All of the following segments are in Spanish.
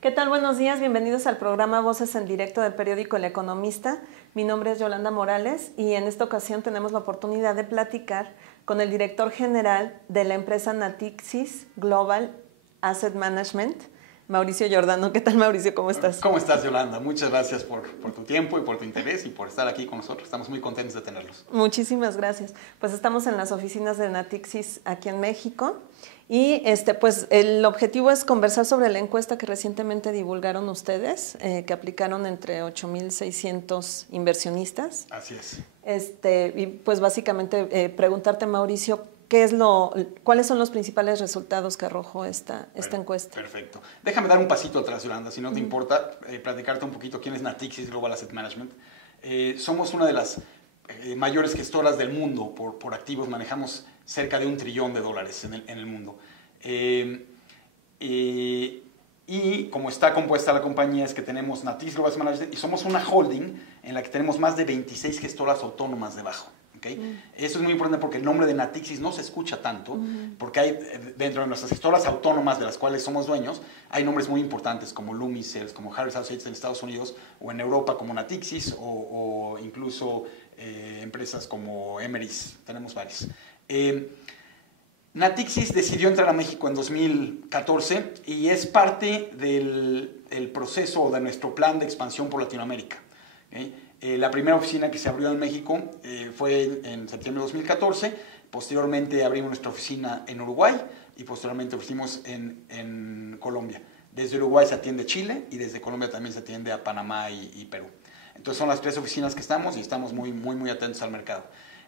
¿Qué tal? Buenos días, bienvenidos al programa Voces en Directo del periódico El Economista. Mi nombre es Yolanda Morales y en esta ocasión tenemos la oportunidad de platicar con el director general de la empresa Natixis Global Asset Management, Mauricio Giordano. ¿Qué tal, Mauricio? ¿Cómo estás? ¿Cómo estás, Yolanda? Muchas gracias por tu tiempo y por tu interés y por estar aquí con nosotros. Estamos muy contentos de tenerlos. Muchísimas gracias. Pues estamos en las oficinas de Natixis aquí en México y pues el objetivo es conversar sobre la encuesta que recientemente divulgaron ustedes, que aplicaron entre 8,600 inversionistas. Así es. Y pues básicamente preguntarte, Mauricio, ¿cuáles son los principales resultados que arrojó esta encuesta? Perfecto. Déjame dar un pasito atrás, Yolanda, si no te importa, platicarte un poquito quién es Natixis Global Asset Management. Somos una de las mayores gestoras del mundo por activos, manejamos cerca de $1 trillón en el mundo. Y como está compuesta la compañía es que tenemos Natixis Global Asset Management y somos una holding en la que tenemos más de 26 gestoras autónomas debajo. ¿Okay? Eso es muy importante porque el nombre de Natixis no se escucha tanto, porque hay dentro de nuestras gestoras autónomas de las cuales somos dueños, hay nombres muy importantes como Lumicells, como Harris Associates en Estados Unidos o en Europa como Natixis o incluso empresas como Emeris, tenemos varias. Natixis decidió entrar a México en 2014 y es parte del proceso de nuestro plan de expansión por Latinoamérica. ¿Okay? La primera oficina que se abrió en México fue en septiembre de 2014, posteriormente abrimos nuestra oficina en Uruguay y posteriormente abrimos en Colombia. Desde Uruguay se atiende Chile y desde Colombia también se atiende a Panamá y Perú. Entonces son las 3 oficinas que estamos y estamos muy atentos al mercado.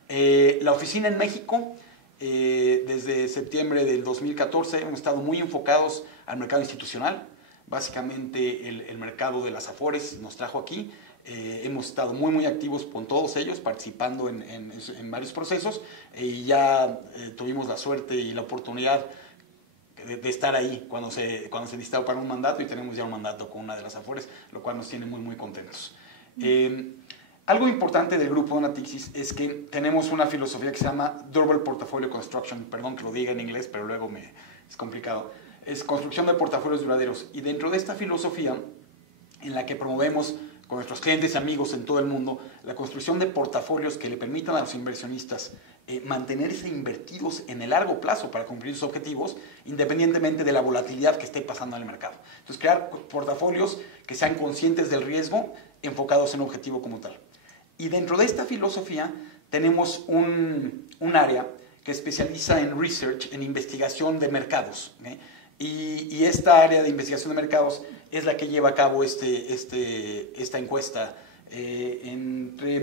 La oficina en México, desde septiembre del 2014, hemos estado muy enfocados al mercado institucional. Básicamente el mercado de las Afores nos trajo aquí. Hemos estado muy activos con todos ellos, participando en varios procesos y ya tuvimos la suerte y la oportunidad de estar ahí cuando se necesitaba para un mandato y tenemos ya un mandato con una de las Afores, lo cual nos tiene muy contentos. Algo importante del grupo de Natixis es que tenemos una filosofía que se llama Durable Portfolio Construction, perdón que lo diga en inglés, pero luego es complicado. Es construcción de portafolios duraderos y dentro de esta filosofía en la que promovemos con nuestros clientes y amigos en todo el mundo, la construcción de portafolios que le permitan a los inversionistas mantenerse invertidos en el largo plazo para cumplir sus objetivos, independientemente de la volatilidad que esté pasando en el mercado. Entonces, crear portafolios que sean conscientes del riesgo, enfocados en un objetivo como tal. Y dentro de esta filosofía tenemos un área que especializa en research, en investigación de mercados, ¿okay? Y esta área de investigación de mercados es la que lleva a cabo esta encuesta. Entre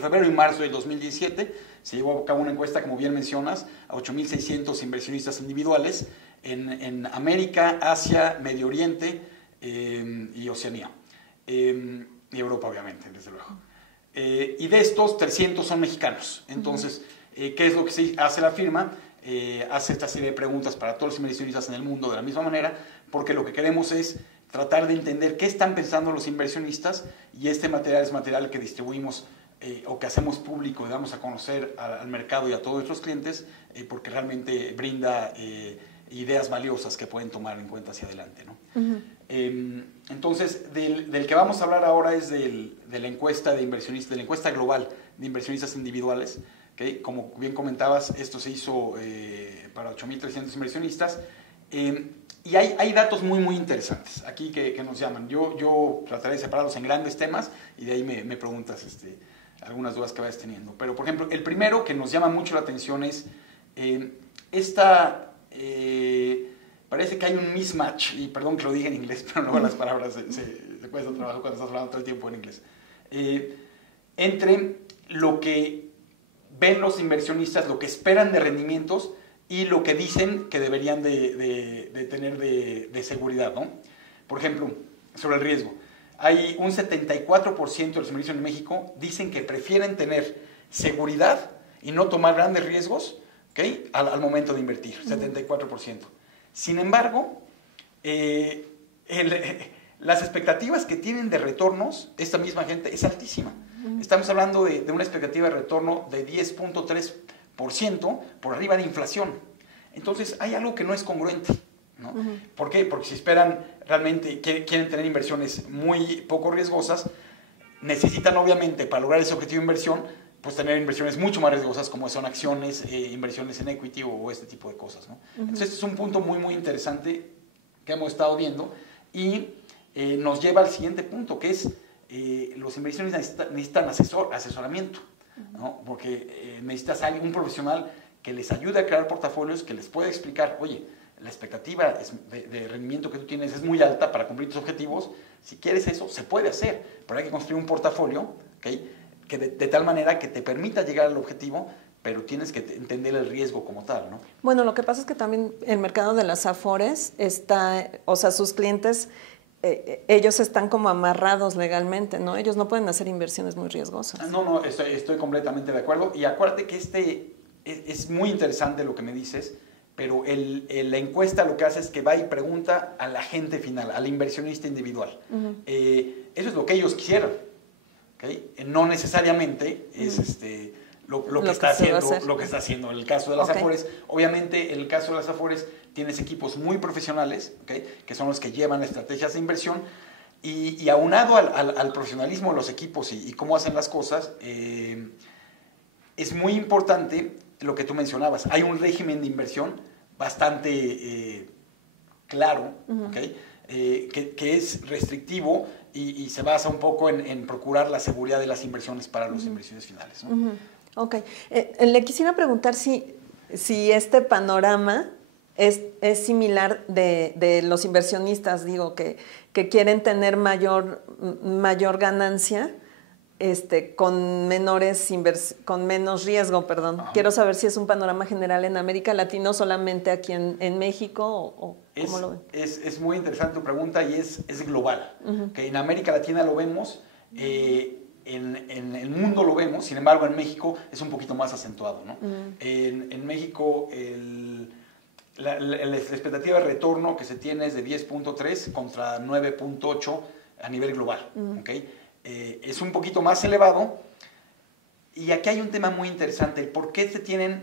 febrero y marzo del 2017 se llevó a cabo una encuesta, como bien mencionas, a 8,600 inversionistas individuales en América, Asia, Medio Oriente y Oceanía. Y Europa, obviamente, desde luego. Y de estos, 300 son mexicanos. Entonces, ¿qué es lo que se hace la firma? Hace esta serie de preguntas para todos los inversionistas en el mundo de la misma manera, porque lo que queremos es tratar de entender qué están pensando los inversionistas y este material es material que distribuimos o que hacemos público y damos a conocer al mercado y a todos nuestros clientes porque realmente brinda ideas valiosas que pueden tomar en cuenta hacia adelante, ¿no? Entonces, del que vamos a hablar ahora es de la encuesta de inversionistas, de la encuesta global de inversionistas individuales. Okay. Como bien comentabas, esto se hizo para 8,300 inversionistas y hay datos muy interesantes aquí que nos llaman. Yo trataré de separarlos en grandes temas y de ahí me preguntas algunas dudas que vayas teniendo. Pero, por ejemplo, el primero que nos llama mucho la atención es parece que hay un mismatch, y perdón que lo diga en inglés, pero luego las palabras se cuesta trabajo cuando estás hablando todo el tiempo en inglés, entre lo que ven los inversionistas, lo que esperan de rendimientos y lo que dicen que deberían de tener de seguridad, ¿no? Por ejemplo, sobre el riesgo. Hay un 74% de los inversionistas en México dicen que prefieren tener seguridad y no tomar grandes riesgos, ¿okay? al momento de invertir, 74%. Sin embargo, las expectativas que tienen de retornos, esta misma gente, es altísima. Estamos hablando de una expectativa de retorno de 10.3% por arriba de inflación. Entonces, hay algo que no es congruente, ¿no? ¿no? ¿Por qué? Porque si esperan realmente, quieren tener inversiones muy poco riesgosas, necesitan obviamente para lograr ese objetivo de inversión, pues tener inversiones mucho más riesgosas como son acciones, inversiones en equity o este tipo de cosas, ¿no? Entonces este es un punto muy muy interesante que hemos estado viendo y nos lleva al siguiente punto, que es los inversionistas necesitan asesoramiento, ¿no? Porque necesitas un profesional que les ayude a crear portafolios, que les pueda explicar, oye, la expectativa de rendimiento que tú tienes es muy alta para cumplir tus objetivos. Si quieres eso, se puede hacer, pero hay que construir un portafolio, ¿okay? Que de tal manera que te permita llegar al objetivo, pero tienes que entender el riesgo como tal, ¿no? Bueno, lo que pasa es que también el mercado de las Afores está, o sea, sus clientes, ellos están como amarrados legalmente, ¿no? Ellos no pueden hacer inversiones muy riesgosas. No, estoy completamente de acuerdo. Y acuérdate que es muy interesante lo que me dices, pero la encuesta lo que hace es que va y pregunta a la gente final, al inversionista individual. Eso es lo que ellos quisieran, ¿okay? No necesariamente es lo que está haciendo en el caso de las Afores. Obviamente, en el caso de las Afores tienes equipos muy profesionales, ¿okay? Que son los que llevan estrategias de inversión y aunado al profesionalismo de los equipos y cómo hacen las cosas, es muy importante lo que tú mencionabas. Hay un régimen de inversión bastante claro, ¿okay? Que es restrictivo y se basa un poco en procurar la seguridad de las inversiones para los inversiones finales, ¿no? Ok. Le quisiera preguntar si este panorama es similar de los inversionistas, digo, que quieren tener mayor ganancia con menos riesgo, perdón. Ajá. Quiero saber si es un panorama general en América Latina o solamente aquí en México o cómo lo ven. Es muy interesante tu pregunta y es global. Que en América Latina lo vemos, en el mundo lo vemos, sin embargo en México es un poquito más acentuado, ¿no? En México la expectativa de retorno que se tiene es de 10.3 contra 9.8 a nivel global, ¿okay? Es un poquito más elevado y aquí hay un tema muy interesante, ¿por qué se tiene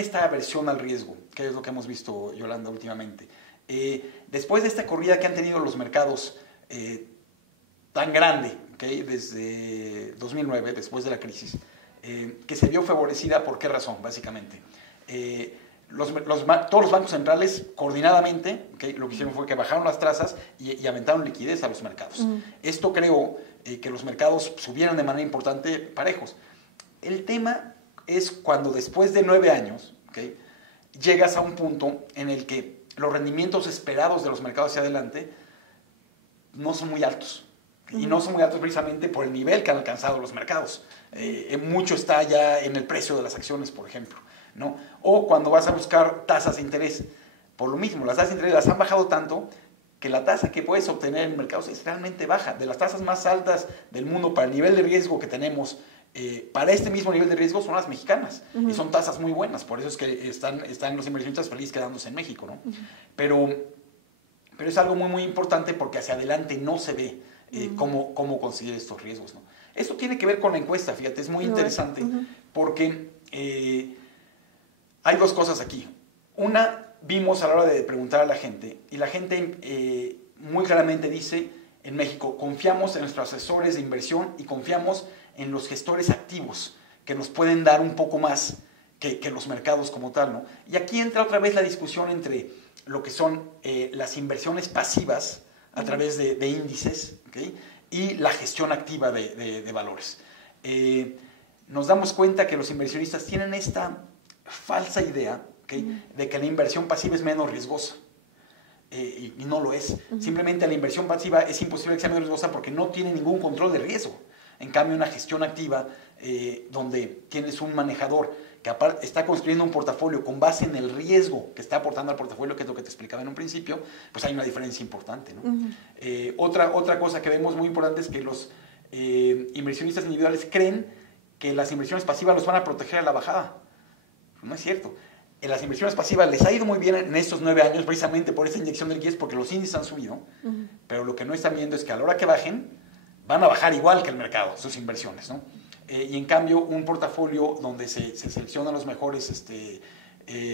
esta aversión al riesgo? Que es lo que hemos visto, Yolanda, últimamente. Después de esta corrida que han tenido los mercados tan grande, ¿okay? Desde 2009, después de la crisis, que se vio favorecida, ¿por qué razón? Básicamente, todos los bancos centrales coordinadamente, ¿okay? Lo que hicieron fue que bajaron las tasas y aventaron liquidez a los mercados. Esto creó que los mercados subieran de manera importante parejos. El tema es cuando después de 9 años, ¿okay? Llegas a un punto en el que los rendimientos esperados de los mercados hacia adelante no son muy altos. Y no son muy altos precisamente por el nivel que han alcanzado los mercados. Mucho está ya en el precio de las acciones, por ejemplo, ¿no? O cuando vas a buscar tasas de interés, por lo mismo, las tasas de interés las han bajado tanto que la tasa que puedes obtener en mercados es realmente baja. De las tasas más altas del mundo para el nivel de riesgo que tenemos, para este mismo nivel de riesgo son las mexicanas. Y son tasas muy buenas, por eso es que están los inversionistas felices quedándose en México, ¿no? Pero es algo muy, muy importante porque hacia adelante no se ve cómo conseguir estos riesgos, ¿no? Esto tiene que ver con la encuesta, fíjate, es muy interesante porque hay dos cosas aquí. Una, vimos a la hora de preguntar a la gente, y la gente muy claramente dice, en México, confiamos en nuestros asesores de inversión y confiamos en los gestores activos, que nos pueden dar un poco más que los mercados como tal, ¿no? Y aquí entra otra vez la discusión entre lo que son las inversiones pasivas a través de índices, ¿okay? Y la gestión activa de valores. Nos damos cuenta que los inversionistas tienen esta falsa idea, ¿okay? De que la inversión pasiva es menos riesgosa. Y no lo es. Simplemente la inversión pasiva es imposible que sea menos riesgosa porque no tiene ningún control de riesgo. En cambio, una gestión activa, donde tienes un manejador que está construyendo un portafolio con base en el riesgo que está aportando al portafolio, que es lo que te explicaba en un principio, pues hay una diferencia importante, ¿no? Otra cosa que vemos muy importante es que los inversionistas individuales creen que las inversiones pasivas los van a proteger a la bajada. No es cierto. En las inversiones pasivas les ha ido muy bien en estos 9 años precisamente por esta inyección de liquidez, porque los índices han subido, pero lo que no están viendo es que a la hora que bajen, van a bajar igual que el mercado, sus inversiones, ¿no? Y en cambio, un portafolio donde se seleccionan los mejores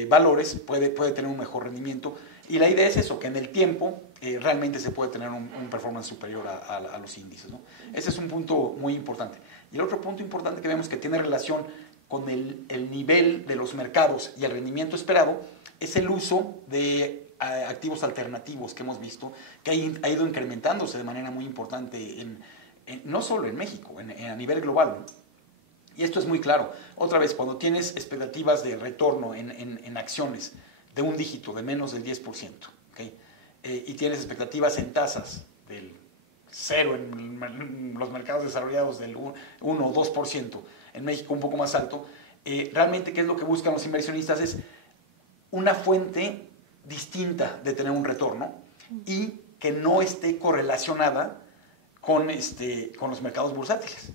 valores puede tener un mejor rendimiento. Y la idea es eso, que en el tiempo realmente se puede tener un performance superior a los índices, ¿no? Ese es un punto muy importante. Y el otro punto importante que vemos que tiene relación con el nivel de los mercados y el rendimiento esperado es el uso de activos alternativos que hemos visto, que ha ido incrementándose de manera muy importante, no solo en México, a nivel global, ¿no? Y esto es muy claro. Otra vez, cuando tienes expectativas de retorno en acciones de un dígito, de menos del 10%, ¿okay? Y tienes expectativas en tasas del 0 en los mercados desarrollados del 1 o 2%, en México un poco más alto, realmente, ¿qué es lo que buscan los inversionistas? Es una fuente distinta de tener un retorno y que no esté correlacionada con los mercados bursátiles.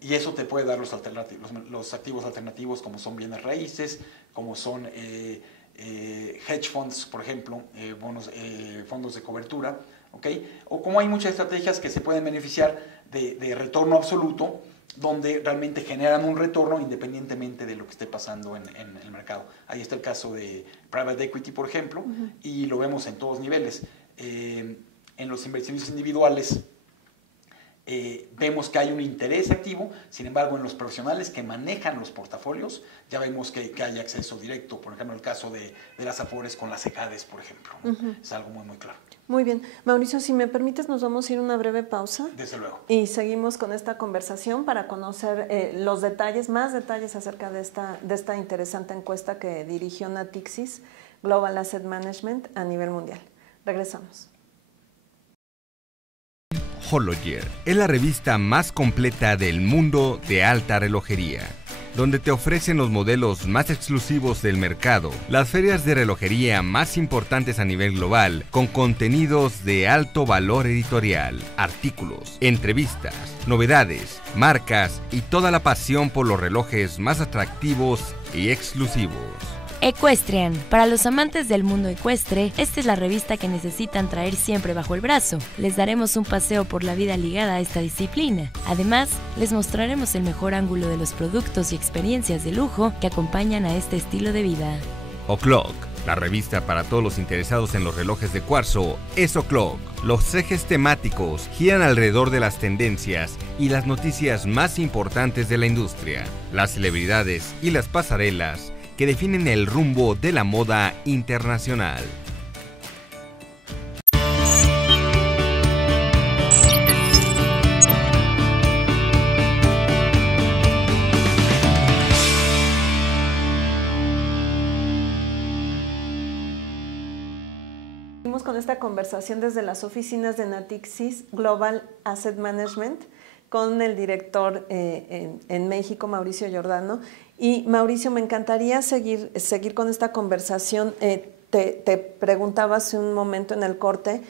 Y eso te puede dar los activos alternativos, como son bienes raíces, como son hedge funds, por ejemplo, fondos de cobertura, ¿okay? O como hay muchas estrategias que se pueden beneficiar de retorno absoluto, donde realmente generan un retorno independientemente de lo que esté pasando en el mercado. Ahí está el caso de private equity, por ejemplo, y lo vemos en todos niveles. En los inversionistas individuales vemos que hay un interés activo, sin embargo, en los profesionales que manejan los portafolios, ya vemos que hay acceso directo, por ejemplo, en el caso de las Afores con las ECADES, por ejemplo, ¿no? Es algo muy, muy claro. Muy bien. Mauricio, si me permites, nos vamos a ir a una breve pausa. Desde luego. Y seguimos con esta conversación para conocer los detalles, más detalles acerca de esta interesante encuesta que dirigió Natixis Global Asset Management a nivel mundial. Regresamos. Hologear es la revista más completa del mundo de alta relojería, donde te ofrecen los modelos más exclusivos del mercado, las ferias de relojería más importantes a nivel global, con contenidos de alto valor editorial, artículos, entrevistas, novedades, marcas y toda la pasión por los relojes más atractivos y exclusivos. Equestrian. Para los amantes del mundo ecuestre, esta es la revista que necesitan traer siempre bajo el brazo. Les daremos un paseo por la vida ligada a esta disciplina. Además, les mostraremos el mejor ángulo de los productos y experiencias de lujo que acompañan a este estilo de vida. O'Clock. La revista para todos los interesados en los relojes de cuarzo es O'Clock. Los ejes temáticos giran alrededor de las tendencias y las noticias más importantes de la industria, las celebridades y las pasarelas que definen el rumbo de la moda internacional. Seguimos con esta conversación desde las oficinas de Natixis Global Asset Management con el director en México, Mauricio Giordano. Y Mauricio, me encantaría seguir con esta conversación. Te preguntaba hace un momento en el corte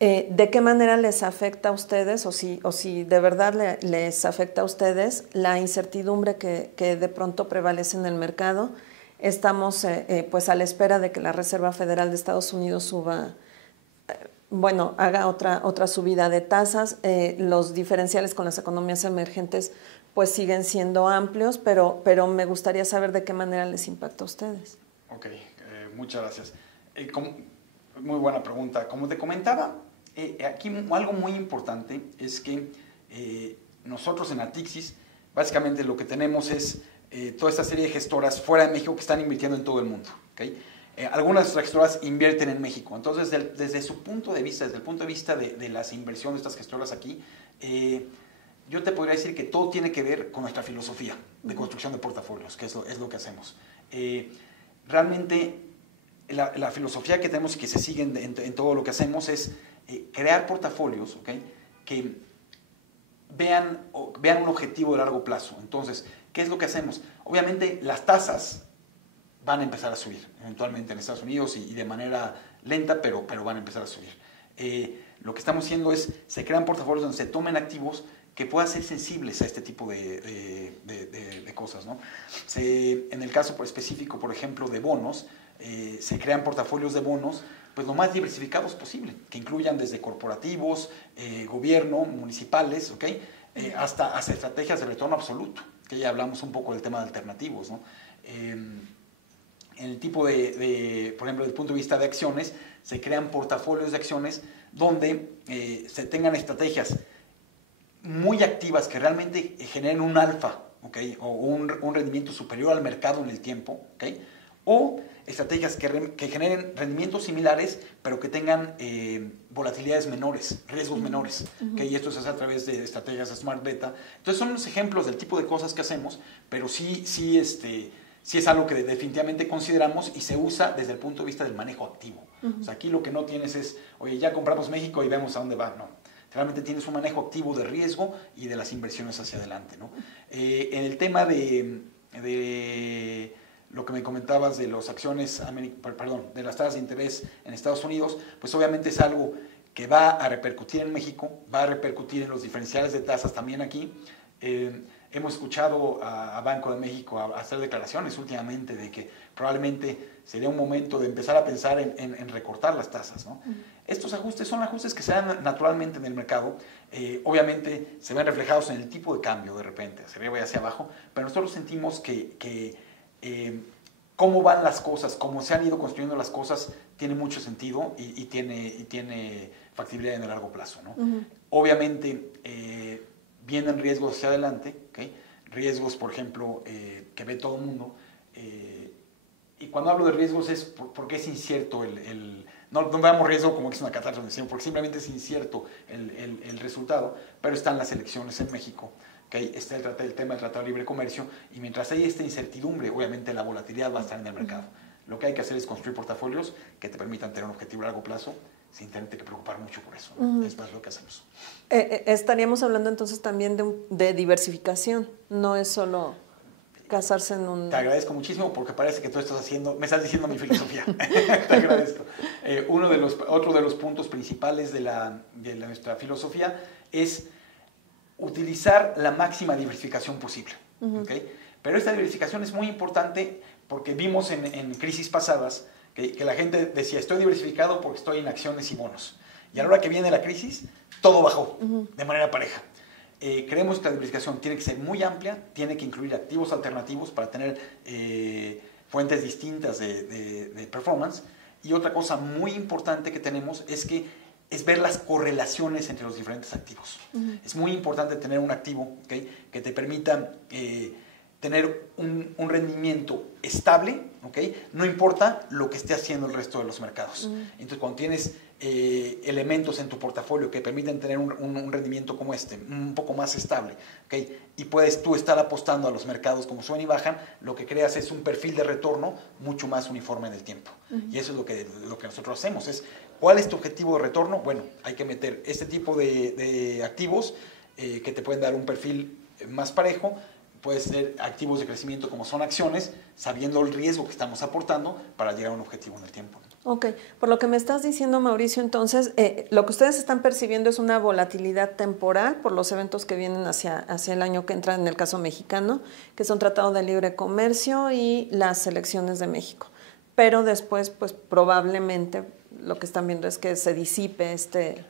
de qué manera les afecta a ustedes o si de verdad les afecta a ustedes la incertidumbre que de pronto prevalece en el mercado. Estamos pues a la espera de que la Reserva Federal de Estados Unidos haga otra subida de tasas. Los diferenciales con las economías emergentes pues siguen siendo amplios, pero me gustaría saber de qué manera les impacta a ustedes. Ok, muchas gracias. Muy buena pregunta. Como te comentaba, aquí algo muy importante es que nosotros en Natixis básicamente lo que tenemos es toda esta serie de gestoras fuera de México que están invirtiendo en todo el mundo. ¿Okay? Algunas de estas gestoras invierten en México. Entonces, desde su punto de vista, desde el punto de vista de las inversiones de estas gestoras aquí, yo te podría decir que todo tiene que ver con nuestra filosofía de construcción de portafolios, que es lo que hacemos. Realmente, la filosofía que tenemos y que se sigue en todo lo que hacemos es crear portafolios, ¿okay? Que vean un objetivo de largo plazo. Entonces, ¿qué es lo que hacemos? Obviamente, las tasas van a empezar a subir, eventualmente en Estados Unidos y de manera lenta, pero van a empezar a subir. Lo que estamos haciendo es, se crean portafolios donde se tomen activos que puedan ser sensibles a este tipo de cosas, ¿no? En el caso específico, por ejemplo, de bonos, se crean portafolios de bonos pues lo más diversificados posible, que incluyan desde corporativos, gobierno, municipales, ¿okay? Hasta estrategias de retorno absoluto, que ya hablamos un poco del tema de alternativos, ¿no? En el tipo por ejemplo, desde el punto de vista de acciones, se crean portafolios de acciones donde se tengan estrategias muy activas que realmente generen un alfa, ¿okay? O un rendimiento superior al mercado en el tiempo, ¿okay? O estrategias que generen rendimientos similares, pero que tengan volatilidades menores, riesgos menores. ¿Okay? Y esto se hace a través de estrategias de Smart Beta. Entonces son los ejemplos del tipo de cosas que hacemos, pero sí es algo que definitivamente consideramos y se usa desde el punto de vista del manejo activo. O sea, aquí lo que no tienes es, oye, ya compramos México y vemos a dónde va. No. Realmente tienes un manejo activo de riesgo y de las inversiones hacia adelante, ¿no? En el tema de lo que me comentabas de las acciones, de las tasas de interés en Estados Unidos, pues obviamente es algo que va a repercutir en México, va a repercutir en los diferenciales de tasas también aquí. Hemos escuchado a Banco de México hacer declaraciones últimamente de que probablemente sería un momento de empezar a pensar en recortar las tasas, ¿no? Estos ajustes son ajustes que se dan naturalmente en el mercado. Obviamente se ven reflejados en el tipo de cambio de repente, hacia arriba y hacia abajo, pero nosotros sentimos que cómo van las cosas, cómo se han ido construyendo las cosas, tiene mucho sentido y tiene factibilidad en el largo plazo, ¿no? Obviamente vienen riesgos hacia adelante, ¿okay? Riesgos, por ejemplo, que ve todo el mundo. Y cuando hablo de riesgos es porque es incierto no veamos riesgo como que es una catástrofe, porque simplemente es incierto el resultado, pero están las elecciones en México, ¿okay? Está el tema del Tratado de Libre Comercio, y mientras hay esta incertidumbre, obviamente la volatilidad va a estar en el mercado. Lo que hay que hacer es construir portafolios que te permitan tener un objetivo a largo plazo sin tener que preocupar mucho por eso, ¿no? Es más lo que hacemos. Estaríamos hablando entonces también de diversificación, no es solo casarse en un... Te agradezco muchísimo porque parece que tú me estás diciendo mi filosofía. Te agradezco. Otro de los puntos principales de nuestra filosofía es utilizar la máxima diversificación posible. ¿Okay? Pero esta diversificación es muy importante porque vimos en crisis pasadas que la gente decía, estoy diversificado porque estoy en acciones y bonos. Y a la hora que viene la crisis, todo bajó de manera pareja. Creemos que la diversificación tiene que ser muy amplia, tiene que incluir activos alternativos para tener fuentes distintas de performance. Y otra cosa muy importante que tenemos es ver las correlaciones entre los diferentes activos. Es muy importante tener un activo, ¿okay? Que te permita tener un rendimiento estable, ¿okay? No importa lo que esté haciendo el resto de los mercados. Entonces, cuando tienes elementos en tu portafolio que permiten tener un rendimiento como un poco más estable, ¿okay? Y puedes tú estar apostando a los mercados como suben y bajan, lo que creas es un perfil de retorno mucho más uniforme en el tiempo. Y eso es lo que nosotros hacemos. ¿Cuál es tu objetivo de retorno? Bueno, hay que meter este tipo de activos que te pueden dar un perfil más parejo. Puede ser activos de crecimiento como son acciones, sabiendo el riesgo que estamos aportando para llegar a un objetivo en el tiempo. Ok, por lo que me estás diciendo, Mauricio, entonces, lo que ustedes están percibiendo es una volatilidad temporal por los eventos que vienen hacia el año que entra, en el caso mexicano, que son Tratado de Libre Comercio y las elecciones de México. Pero después, pues probablemente lo que están viendo es que se disipe este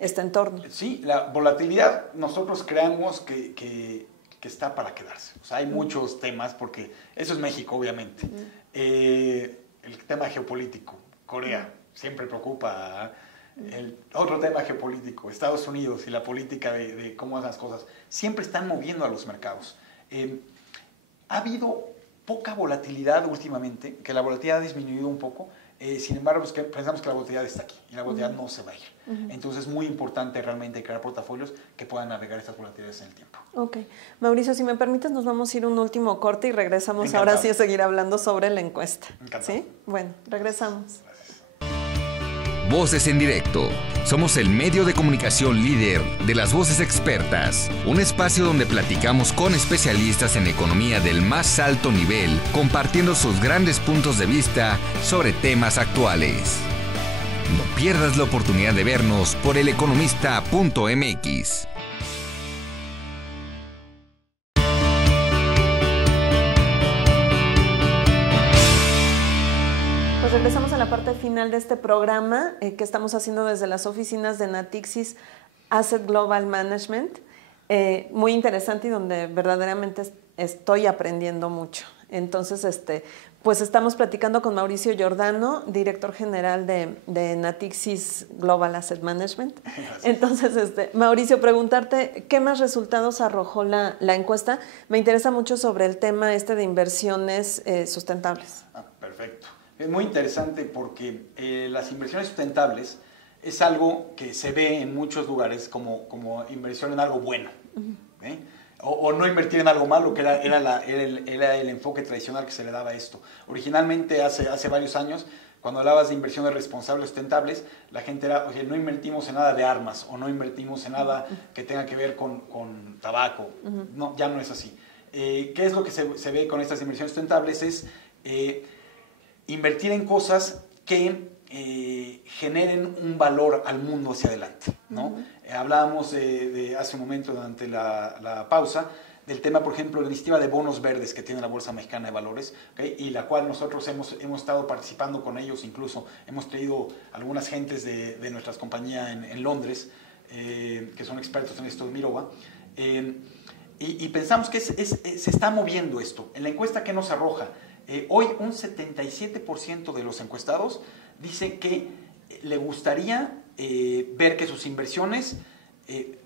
entorno. Sí, la volatilidad nosotros creemos que está para quedarse. O sea, hay muchos temas, porque eso es México, obviamente. El tema geopolítico, Corea, siempre preocupa. El otro tema geopolítico, Estados Unidos y la política de cómo hacen las cosas, siempre están moviendo a los mercados. Ha habido poca volatilidad últimamente, que la volatilidad ha disminuido un poco. Sin embargo, pues pensamos que la volatilidad está aquí y la volatilidad no se va a ir. Entonces es muy importante realmente crear portafolios que puedan navegar estas volatilidades en el tiempo. Ok. Mauricio, si me permites, nos vamos a ir un último corte y regresamos. Encantado. Ahora sí a seguir hablando sobre la encuesta. Encantado. ¿Sí? Bueno, regresamos. Voces en Directo. Somos el medio de comunicación líder de las voces expertas. Un espacio donde platicamos con especialistas en economía del más alto nivel, compartiendo sus grandes puntos de vista sobre temas actuales. No pierdas la oportunidad de vernos por eleconomista.mx. Regresamos a la parte final de este programa que estamos haciendo desde las oficinas de Natixis Asset Global Management. Muy interesante y donde verdaderamente estoy aprendiendo mucho. Entonces, Pues estamos platicando con Mauricio Giordano, director general de Natixis Global Asset Management. Gracias. Entonces, Mauricio, preguntarte, ¿qué más resultados arrojó la encuesta? Me interesa mucho sobre el tema de inversiones sustentables. Perfecto. Es muy interesante porque las inversiones sustentables es algo que se ve en muchos lugares como inversión en algo bueno. ¿Eh? O no invertir en algo malo, que era el enfoque tradicional que se le daba a esto. Originalmente, hace varios años, cuando hablabas de inversiones responsables, sustentables, la gente era, oye, no invertimos en nada de armas, o no invertimos en nada que tenga que ver con tabaco. No, ya no es así. ¿Qué es lo que se ve con estas inversiones sustentables? Es invertir en cosas que generen un valor al mundo hacia adelante, ¿no? Hablábamos hace un momento durante la pausa del tema, por ejemplo, la iniciativa de bonos verdes que tiene la Bolsa Mexicana de Valores, ¿okay? Y la cual nosotros hemos estado participando con ellos, incluso hemos traído algunas gentes de nuestras compañías en Londres, que son expertos en esto de Mirova, y pensamos que se está moviendo esto. En la encuesta que nos arroja, hoy un 77% de los encuestados dice que le gustaría ver que sus inversiones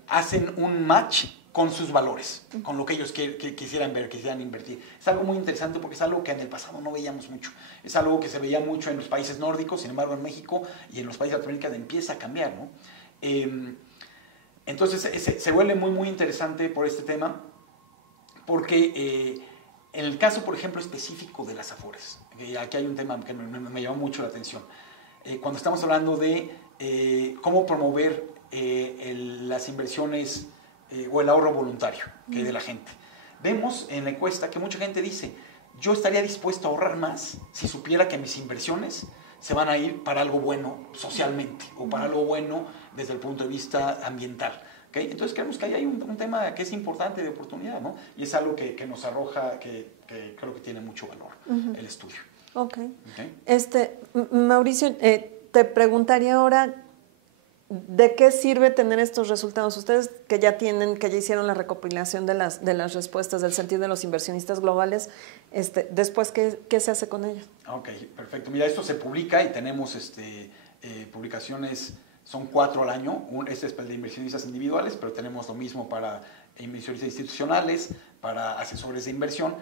hacen un match con sus valores, con lo que ellos quisieran ver, quisieran invertir. Es algo muy interesante porque es algo que en el pasado no veíamos mucho. Es algo que se veía mucho en los países nórdicos, sin embargo en México y en los países latinoamericanos empieza a cambiar, ¿no? Entonces se vuelve muy, muy interesante por este tema porque en el caso, por ejemplo, específico de las Afores, aquí hay un tema que me llamó mucho la atención. Cuando estamos hablando de cómo promover las inversiones o el ahorro voluntario de la gente. Vemos en la encuesta que mucha gente dice, yo estaría dispuesto a ahorrar más si supiera que mis inversiones se van a ir para algo bueno socialmente o para algo bueno desde el punto de vista ambiental. ¿Okay? Entonces creemos que ahí hay un tema que es importante de oportunidad, ¿no? Y es algo que nos arroja, que creo que tiene mucho valor el estudio. Okay. Mauricio, te preguntaría ahora, ¿de qué sirve tener estos resultados? Ustedes que ya hicieron la recopilación de las respuestas del sentir de los inversionistas globales, después, ¿qué se hace con ellos? Ok, perfecto. Mira, esto se publica y tenemos publicaciones, son 4 al año. Este es para inversionistas individuales, pero tenemos lo mismo para inversionistas institucionales, para asesores de inversión.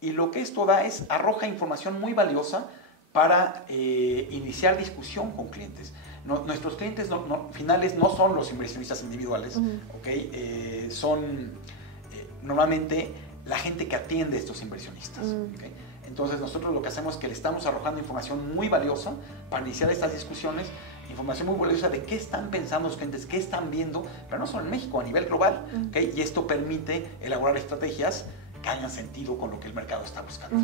Y lo que esto da es, arroja información muy valiosa para iniciar discusión con clientes. Nuestros clientes finales no son los inversionistas individuales, ¿okay? Son normalmente la gente que atiende a estos inversionistas. ¿Okay? Entonces nosotros lo que hacemos es que le estamos arrojando información muy valiosa para iniciar estas discusiones, información muy valiosa de qué están pensando los clientes, qué están viendo, pero no solo en México, a nivel global. ¿Okay? Y esto permite elaborar estrategias que hayan sentido con lo que el mercado está buscando.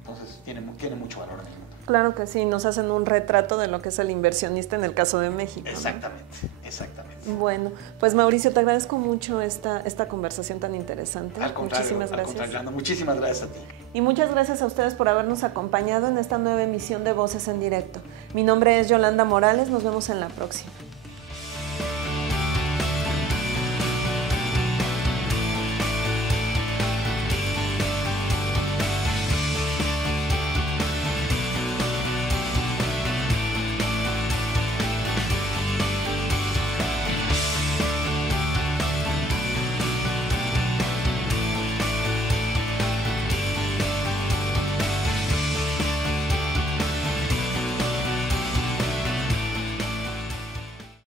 Entonces tiene mucho valor en el mundo. Claro que sí, nos hacen un retrato de lo que es el inversionista en el caso de México. Exactamente, ¿no? Exactamente. Bueno, pues Mauricio, te agradezco mucho esta conversación tan interesante. Al contrario, muchísimas gracias. Muchísimas gracias a ti. Y muchas gracias a ustedes por habernos acompañado en esta nueva emisión de Voces en Directo. Mi nombre es Yolanda Morales, nos vemos en la próxima.